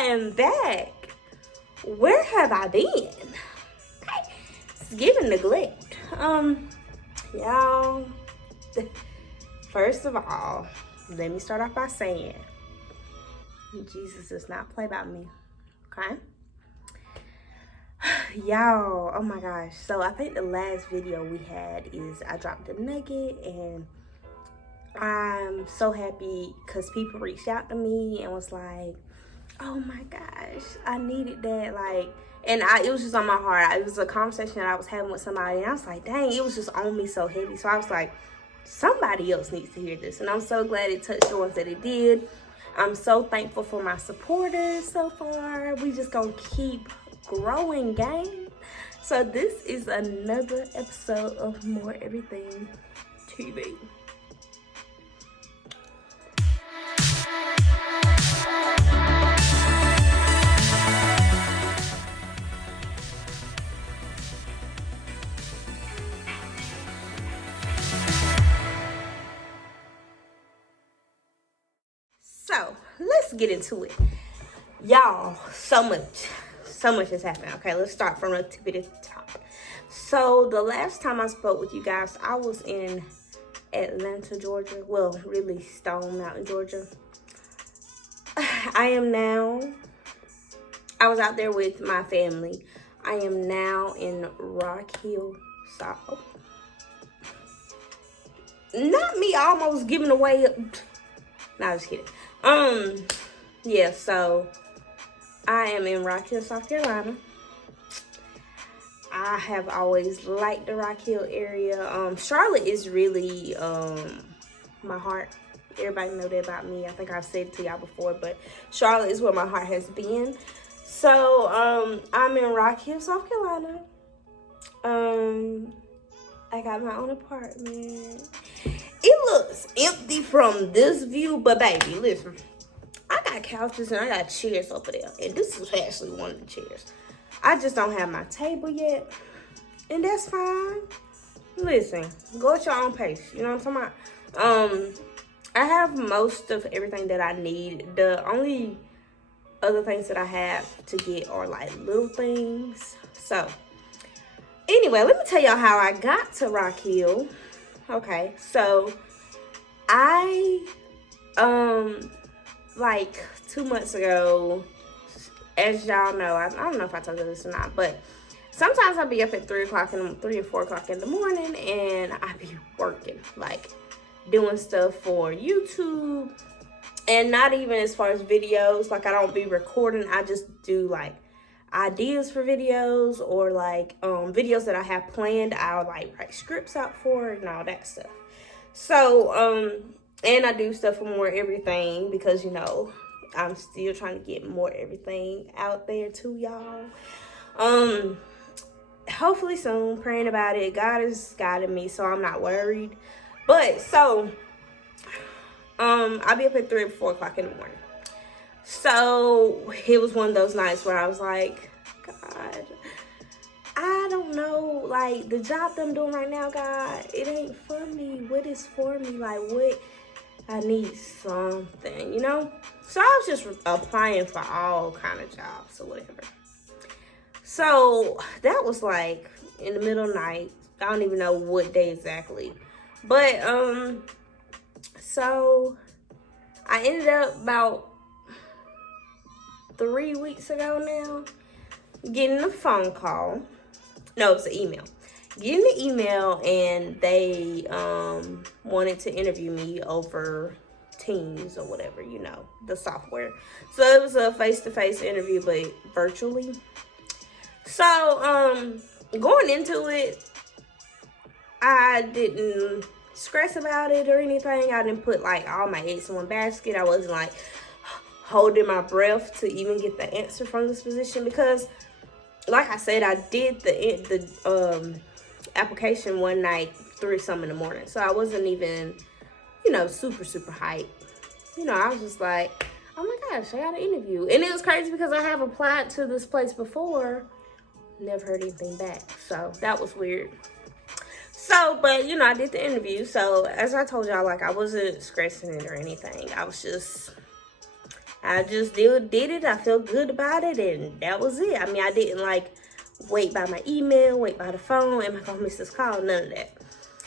I am back. Where have I been? Okay. It's giving neglect. Y'all, first of all, let me start off by saying, Jesus does not play by me, okay? Y'all, oh my gosh. So I think the last video we had is I dropped a nugget, and I'm so happy because people reached out to me and was like, oh my gosh, I needed that. Like, and it was just on my heart. It was a conversation that I was having with somebody, and I was like, dang, it was just on me so heavy. So I was like, somebody else needs to hear this. And I'm so glad it touched the ones that it did. I'm so thankful for my supporters so far. We just gonna keep growing, gang. So this is another episode of More Everything TV. So let's get into it. Y'all, so much has happened. Okay, let's start from the tippy top. So the last time I spoke with you guys, I was in Atlanta, Georgia. Well, really Stone Mountain, Georgia. I was out there with my family. I am now in Rock Hill, South. Not me almost giving away. No, I was kidding. Yeah, so I am in Rock Hill, South Carolina. I have always liked the Rock Hill area. Charlotte is really my heart. Everybody know that about me. I think I've said it to y'all before, but Charlotte is where my heart has been. So I'm in Rock Hill, South Carolina. I got my own apartment. It looks empty from this view, but baby, listen. I got couches and I got chairs over there. And this is actually one of the chairs. I just don't have my table yet. And that's fine. Listen, go at your own pace. You know what I'm talking about? I have most of everything that I need. The only other things that I have to get are like little things. So, anyway, let me tell y'all how I got to Rock Hill. Okay, so I, like 2 months ago, as y'all know, I don't know if I told you this or not, but sometimes I'll be up at 3 or 4 o'clock in the morning, and I be working, like doing stuff for YouTube, and not even as far as videos. Like, I don't be recording. I just do like ideas for videos, or like videos that I have planned. I'll like write scripts out for and all that stuff. So and I do stuff for More Everything because, you know, I'm still trying to get More Everything out there to y'all. Hopefully soon. Praying about it. God is guiding me, so I'm not worried. But so I'll be up at 3 or 4 o'clock in the morning. So it was one of those nights where I was like, God, I don't know, like, the job that I'm doing right now, God, it ain't for me. What is for me? Like, what? I need something, you know? So I was just applying for all kind of jobs or whatever. So that was like in the middle of the night. I don't even know what day exactly. But so I ended up about 3 weeks ago now getting a phone call. No, it was an email. Getting the email, and they wanted to interview me over Teams or whatever, you know, the software. So it was a face-to-face interview, but virtually. So going into it, I didn't stress about it or anything. I didn't put like all my eggs in one basket. I wasn't like holding my breath to even get the answer from this position, because like I said, I did the application one night, 3-some in the morning. So I wasn't even, you know, super hyped. You know, I was just like, oh my gosh, I got an interview. And it was crazy because I have applied to this place before, never heard anything back. So that was weird. So, but you know, I did the interview. So as I told y'all, like, I wasn't stressing it or anything. I was just I just did it. I felt good about it, and that was it. I mean, I didn't like wait by my email, wait by the phone, am I gonna miss this call? None of that.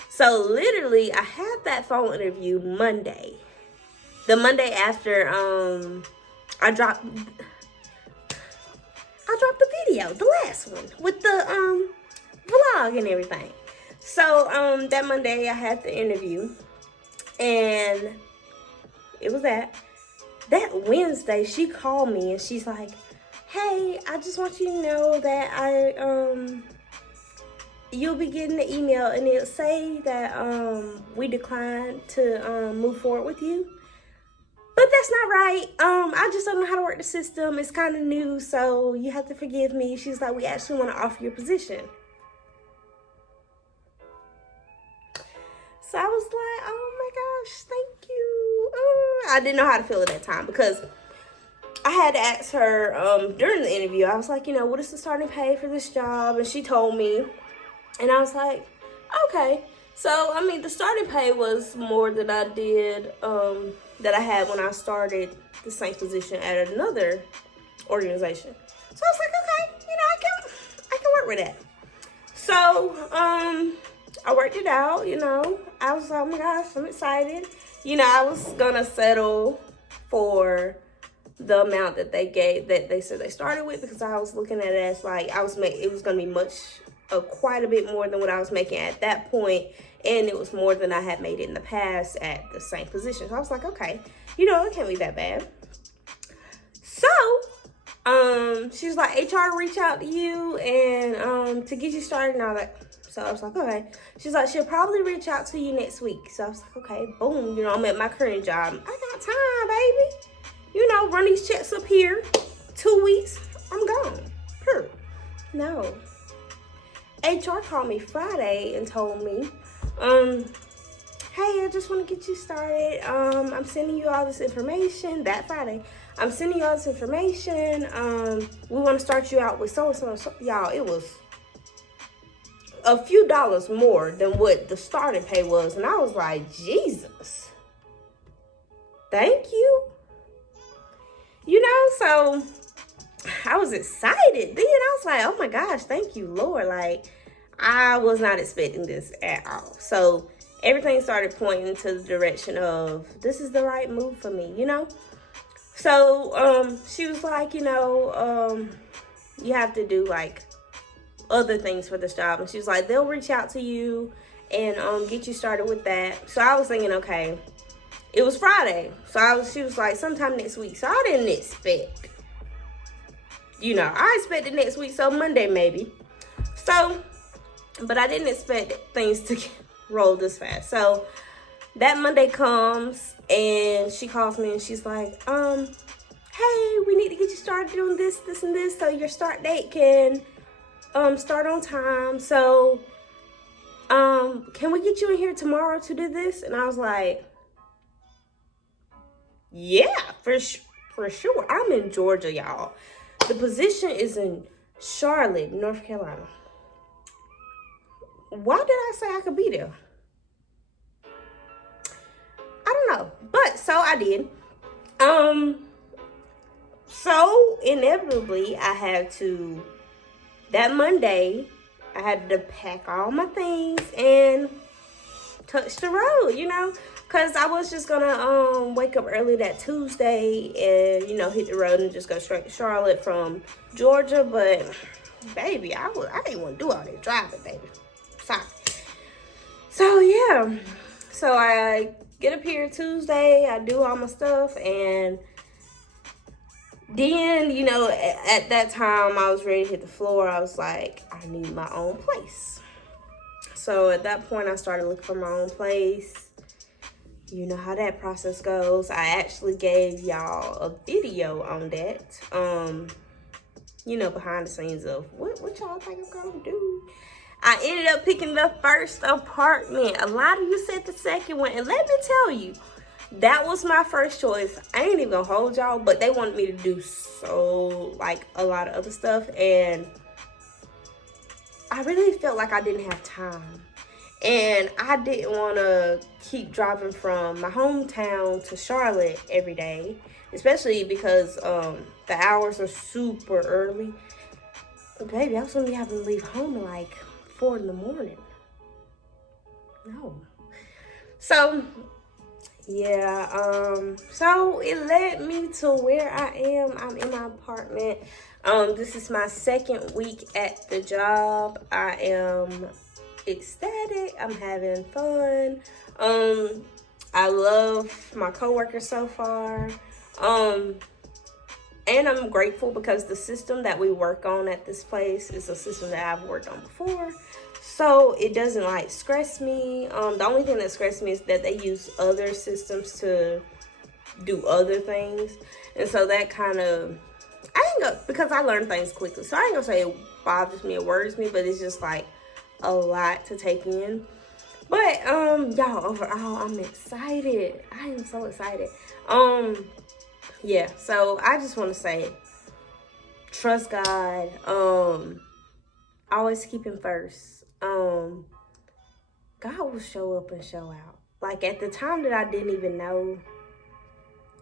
So literally, I had that phone interview Monday. The Monday after I dropped the video, the last one, with the vlog and everything. So that Monday I had the interview, and it was that Wednesday she called me and she's like, hey, I just want you to know that you'll be getting the email and it'll say that we declined to move forward with you. But that's not right. I just don't know how to work the system. It's kind of new, so you have to forgive me. She's like, we actually want to offer you a position. So I was like, oh my gosh, thank you. I didn't know how to feel at that time because I had to ask her during the interview. I was like, what is the starting pay for this job? And she told me. And I was like, okay. So, I mean, the starting pay was more than I did, that I had when I started the same position at another organization. So I was like, okay, I can work with that. So, I worked it out, I was like, oh my gosh, I'm excited. I was gonna settle for the amount that they said they started with, because I was looking at it as like, it was gonna be quite a bit more than what I was making at that point, and it was more than I had made in the past at the same position. So I was like, okay, it can't be that bad. So, she was like, HR reach out to you and to get you started and all that. So I was like, okay. She's like, she'll probably reach out to you next week. So I was like, okay, boom. I'm at my current job. I got time, baby. Run these checks up here. 2 weeks, I'm gone. Sure. No. HR called me Friday and told me, hey, I just want to get you started. I'm sending you all this information that Friday. I'm sending you all this information. We want to start you out with so-and-so. So, y'all, it was a few dollars more than what the starting pay was. And I was like, Jesus, thank you. So I was excited. Then I was like, oh my gosh, thank you, Lord. Like, I was not expecting this at all. So everything started pointing to the direction of, this is the right move for me, So she was like, you have to do like other things for this job. And she was like, they'll reach out to you and get you started with that. So I was thinking, okay, it was Friday. So she was like, sometime next week. So I didn't expect, I expected next week. So Monday maybe. So, but I didn't expect things to roll this fast. So that Monday comes and she calls me and she's like, hey, we need to get you started doing this, this, and this, so your start date can start on time. So can we get you in here tomorrow to do this? And I was like, yeah, for sure. I'm in Georgia, y'all. The position is in Charlotte, North Carolina. Why did I say I could be there? I don't know. But so I did. So inevitably I had to, that Monday, I had to pack all my things and touch the road, because I was just gonna wake up early that Tuesday and, hit the road and just go straight to Charlotte from Georgia. But baby, I didn't want to do all that driving, baby. Sorry. So yeah, so I get up here Tuesday, I do all my stuff, and then, at that time I was ready to hit the floor. I was like, I need my own place. So at that point I started looking for my own place. You know how that process goes. I actually gave y'all a video on that. Behind the scenes of what y'all think I'm gonna do. I ended up picking the first apartment. A lot of you said the second one. And let me tell you, that was my first choice. I ain't even gonna hold y'all, but they wanted me to do a lot of other stuff. And I really felt like I didn't have time. And I didn't want to keep driving from my hometown to Charlotte every day, especially because the hours are super early. Baby, I was going to be having to leave home at like 4 in the morning. No. So, yeah, so it led me to where I am. I'm in my apartment. This is my second week at the job. I am ecstatic. I'm having fun. I love my coworkers so far. And I'm grateful because the system that we work on at this place is a system that I've worked on before. So it doesn't like stress me. The only thing that stresses me is that they use other systems to do other things. And so that kind of, because I learn things quickly. So I ain't gonna say it bothers me, it worries me, but it's just like a lot to take in. But y'all, overall, I'm excited. I am so excited. Yeah, so I just want to say, trust God. Always keep him first. God will show up and show out. Like at the time that I didn't even know,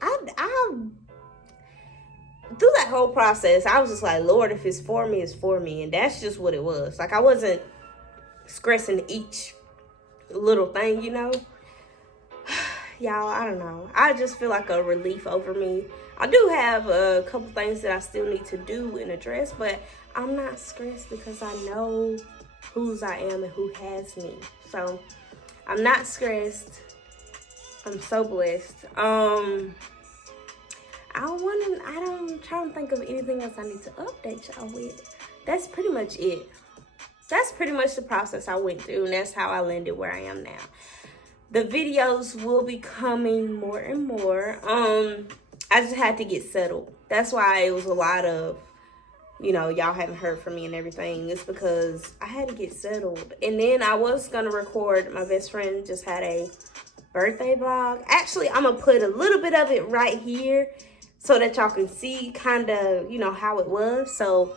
I through that whole process, I was just like, Lord, if it's for me, it's for me. And that's just what it was. Like I wasn't stressing each little thing, you know. Y'all, I don't know. I just feel like a relief over me. I do have a couple things that I still need to do and address, but I'm not stressed because I know whose I am and who has me. So I'm not stressed. I'm so blessed. I'm trying to think of anything else I need to update y'all with. That's pretty much it. That's pretty much the process I went through, and that's how I landed where I am now. The videos will be coming more and more. I just had to get settled. That's why it was a lot of, you know, y'all haven't heard from me and everything. It's because I had to get settled. And then I was going to record. My best friend just had a birthday vlog. Actually, I'm going to put a little bit of it right here so that y'all can see kind of, you know, how it was. So,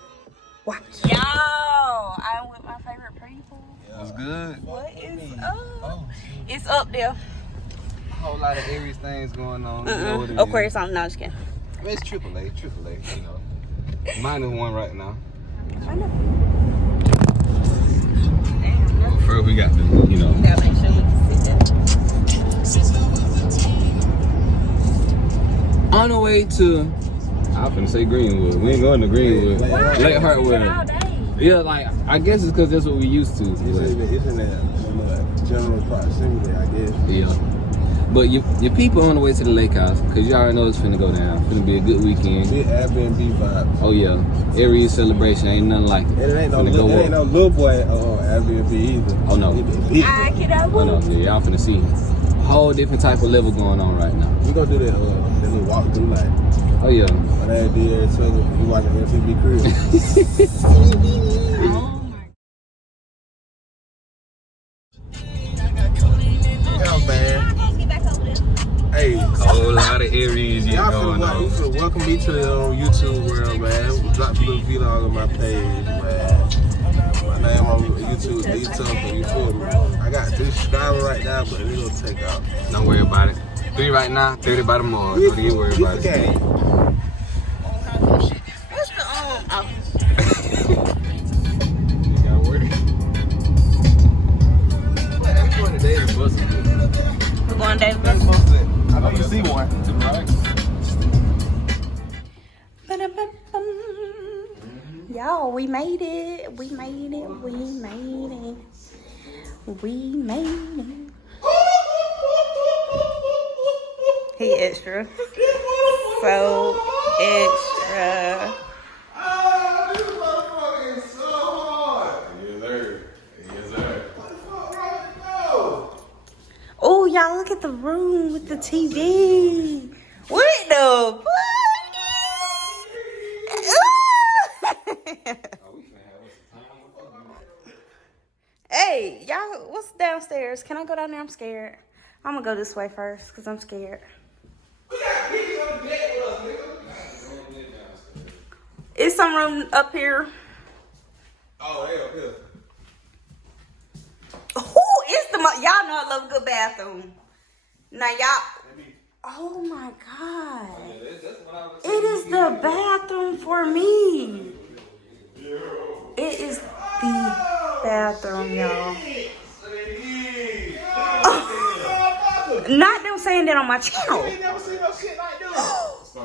watch. Y'all, I'm with my favorite people. What's good? What is up? Oh. It's up there. A whole lot of Aries things going on. You know what it Aquarius, is. I'm not just kidding. I mean, it's AAA, you know. Mine is one right now. I know. Well, first we got the, you know. Gotta make sure we can sit there. On the way to, I was finna say Greenwood. We ain't going to Greenwood. Lake Hartwell. Yeah, like, I guess it's because that's what we used to. It's in that general proximity, I guess. Yeah. But your people on the way to the lake house, because you already know it's finna go down. It's finna be a good weekend. Big Airbnb vibe. Oh, yeah. Aries celebration, ain't nothing like it. It ain't no little boy Airbnb either. Oh, no. Oh, no. Yeah, y'all finna see a whole different type of level going on right now. We gonna do that little walk through like. Oh, yeah. When I did so you watching MTV Crib. Yeah, man. Hey, A whole lot of Aries y'all going on. you feel welcome me to the YouTube world, man. Drop a little vlog on my page, man. My name on YouTube, D-Tucker, you feel me? I got 3 subscribers right now, but it gonna take off. Don't worry about it. 3 right now, 30 by tomorrow. Don't even worry about it. What's the oh. You gotta worry. We're going to David Buster. We're going to David. I know you see one. Right. Y'all, we made it. We made it. We made it. We made it. He extra. So extra. Oh, this motherfucker is so hard. Yes, sir. Yes, sir. What the fuck wrong with you? Oh, y'all, look at the room with the TV. What the fuck? Hey, y'all, what's downstairs? Can I go down there? I'm scared. I'm gonna go this way first because I'm scared. We got pictures on the bed with us, nigga. Is some room up here? Oh, they up here. Who y'all know I love a good bathroom. Now y'all. Oh my God! It is the bathroom for me. It is the bathroom, y'all. Not them saying that on my channel. I ain't never seen no shit like this.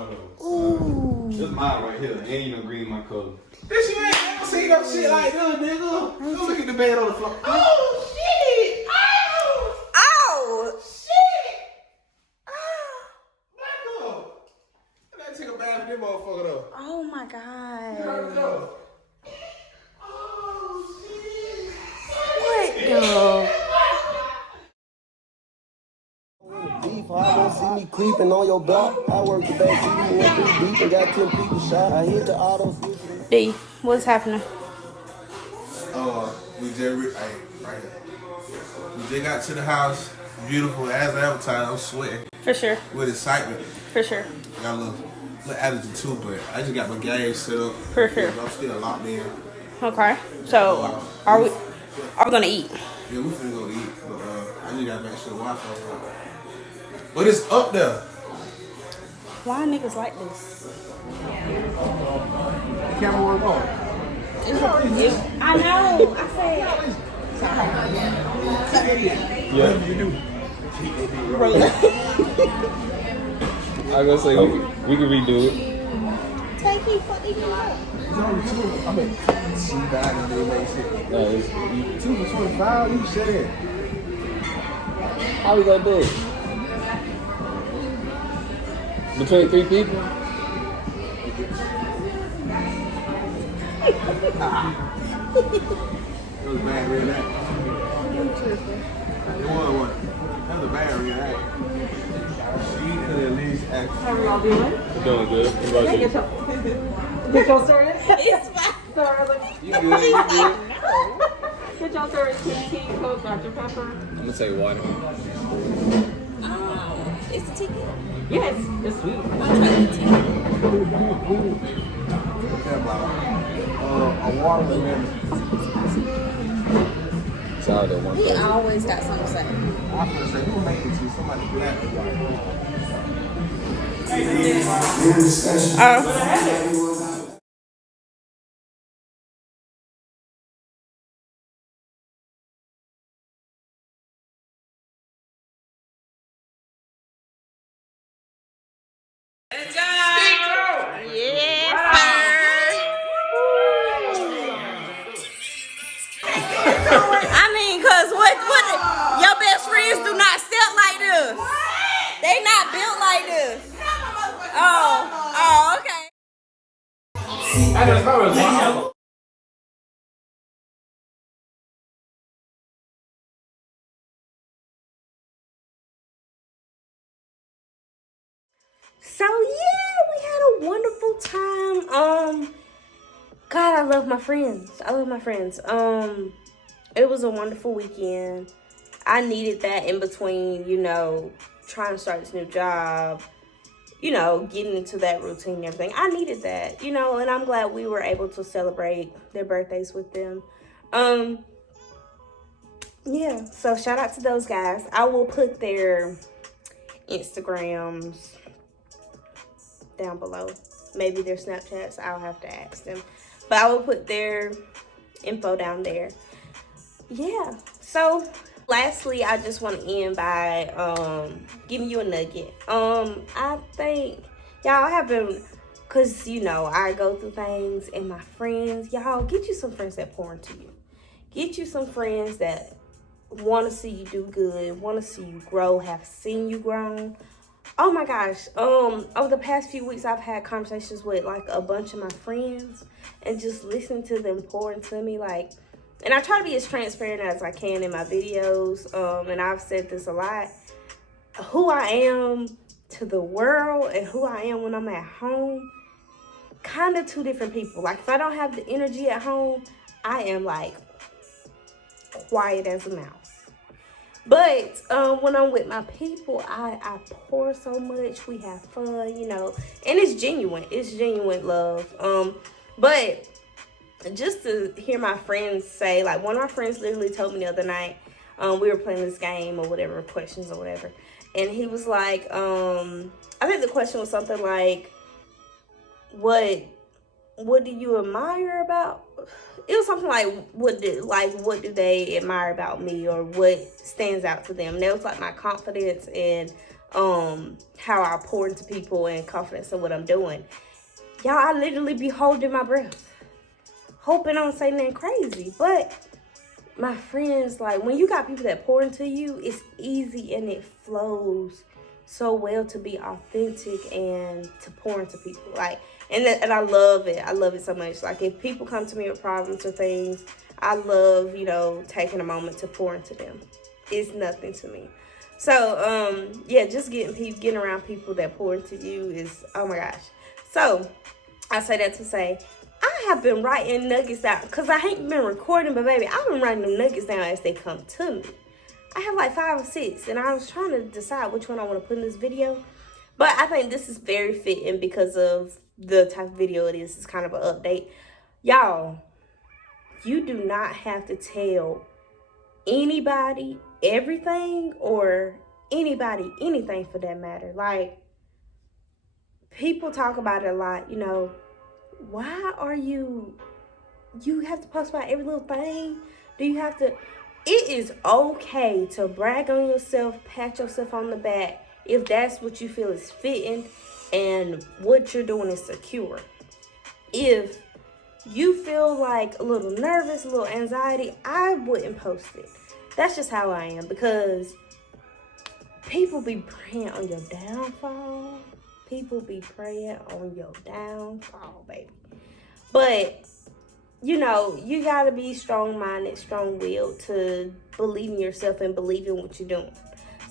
Ooh. This is mine right here. Ain't even green my color. Bitch, you ain't never seen no shit like this, nigga. Go look at the bed on the floor. Oh, shit. Oh. Oh. Shit. Back up. I gotta take a bath in this motherfucker, though. Oh my God. Go. What the? Beef, I don't see me creeping on your block. I work the back seat, you went 3 deep and got 10 people shot. I hit the auto switch. D, what's happening? We just right here. We just got to the house. Beautiful as advertised. I'm sweating For sure. with excitement. For sure. Got a little attitude too, but I just got my game set up. For sure. I'm still locked in. Okay. So, are we gonna eat? Yeah, we finna go eat, but I just gotta make sure the Wi-Fi works. But it's up there. Why niggas like this? The camera won't go. I know. I said. Yeah. I was gonna say we can redo it. Take it for the I mean, she died and they made shit. No, it's, 2 for 25, you said. how we gonna do it? Between 3 people? It was a bad reaction. It was. That was a bad reaction. She could at least act. How are y'all doing? We're doing good. What about you? Get y'all started? It's fine. Sorry, You good, you good. get y'all started. Tea, Coke, Dr. Pepper. I'm gonna say water. It's a ticket. Yes, it's sweet. A watermelon. Solid at one He person. always got something to say. I was gonna say, who made it to somebody black or white? I mean, cause what your best friends do not step like this. They not built like this. Oh, okay. So yeah, we had a wonderful time. God, I love my friends. I love my friends. It was a wonderful weekend. I needed that in between, you know, trying to start this new job, you know, getting into that routine and everything. I needed that, you know, and I'm glad we were able to celebrate their birthdays with them. Yeah, so shout out to those guys. I will put their Instagrams down below. Maybe their Snapchats. I'll have to ask them. But I will put their info down there. Yeah. So lastly, I just want to end by giving you a nugget. I think y'all have been, cause you know I go through things, and my friends, y'all get you some friends that pour into you. Get you some friends that want to see you do good, want to see you grow, have seen you grown. Oh my gosh, over the past few weeks, I've had conversations with like a bunch of my friends, and just listening to them pour into me, like, and I try to be as transparent as I can in my videos, and I've said this a lot, who I am to the world and who I am when I'm at home, kind of two different people. Like, if I don't have the energy at home, I am like quiet as a mouse. But when I'm with my people, I pour so much. We have fun, you know, and it's genuine. It's genuine love. But just to hear my friends say, like, one of my friends literally told me the other night, We were playing this game or whatever, questions or whatever. And he was like, I think the question was something like, what do you admire about? It was something like, what do they admire about me, or what stands out to them? And that was like my confidence and how I pour into people and confidence in what I'm doing. Y'all, I literally be holding my breath, hoping I don't say nothing crazy. But my friends, like, when you got people that pour into you, it's easy and it flows so well to be authentic and to pour into people. Like, and I love it. I love it so much. Like, if people come to me with problems or things, I love, you know, taking a moment to pour into them. It's nothing to me. So, yeah, just getting around people that pour into you is, oh my gosh. So, I say that to say, I have been writing nuggets down, because I ain't been recording, but baby, I've been writing them nuggets down as they come to me. I have like 5 or 6, and I was trying to decide which one I want to put in this video. But I think this is very fitting because of the type of video it is. It's kind of an update. Y'all, you do not have to tell anybody everything, or anybody anything for that matter. Like, people talk about it a lot, you know. Why are you have to post about every little thing? Do you have to? It is okay to brag on yourself, pat yourself on the back, if that's what you feel is fitting and what you're doing is secure. If you feel like a little nervous, a little anxiety, I wouldn't post it. That's just how I am, because people be praying on your downfall. People be praying on your downfall, baby. But, you know, you got to be strong-minded, strong-willed to believe in yourself and believe in what you're doing.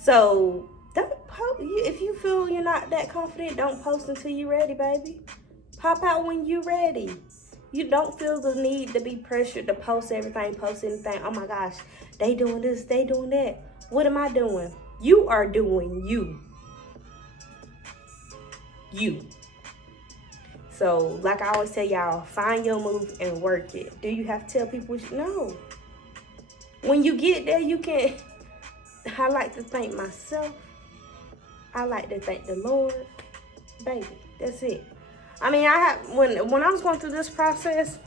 So, don't post. If you feel you're not that confident, don't post until you're ready, baby. Pop out when you're ready. You don't feel the need to be pressured to post everything, post anything. Oh, my gosh, they doing this, they doing that. What am I doing? You are doing you. You. So, like I always tell y'all, find your move and work it. Do you have to tell people what you know? When you get there, you can. I like to thank myself. I like to thank the Lord. Baby, that's it. I mean, when I was going through this process,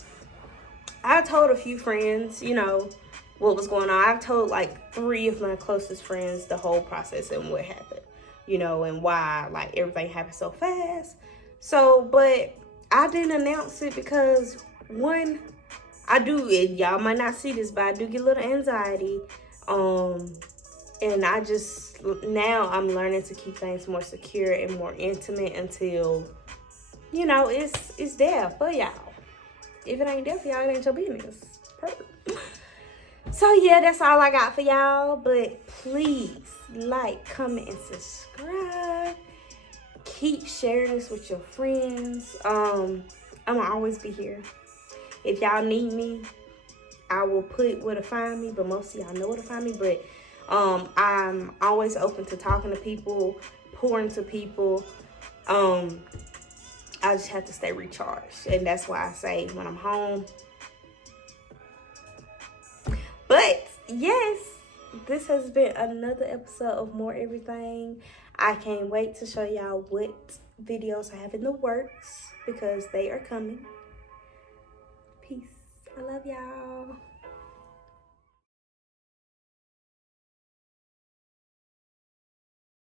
I told a few friends, you know, what was going on. I've told like 3 of my closest friends the whole process and what happened, you know, and why like everything happened so fast. So, but I didn't announce it because, one, I do, y'all might not see this, but I do get a little anxiety. And I just, now I'm learning to keep things more secure and more intimate until, you know, it's there for y'all. If it ain't there for y'all, it ain't your business. Perfect. So, yeah, that's all I got for y'all. But please like, comment, and subscribe. Keep sharing this with your friends. I'm gonna always be here. If y'all need me, I will put where to find me, but most of y'all know where to find me. But I'm always open to talking to people, pouring to people. I just have to stay recharged, and that's why I say when I'm home. But yes, this has been another episode of More Everything. I can't wait to show y'all what videos I have in the works, because they are coming. Peace. I love y'all.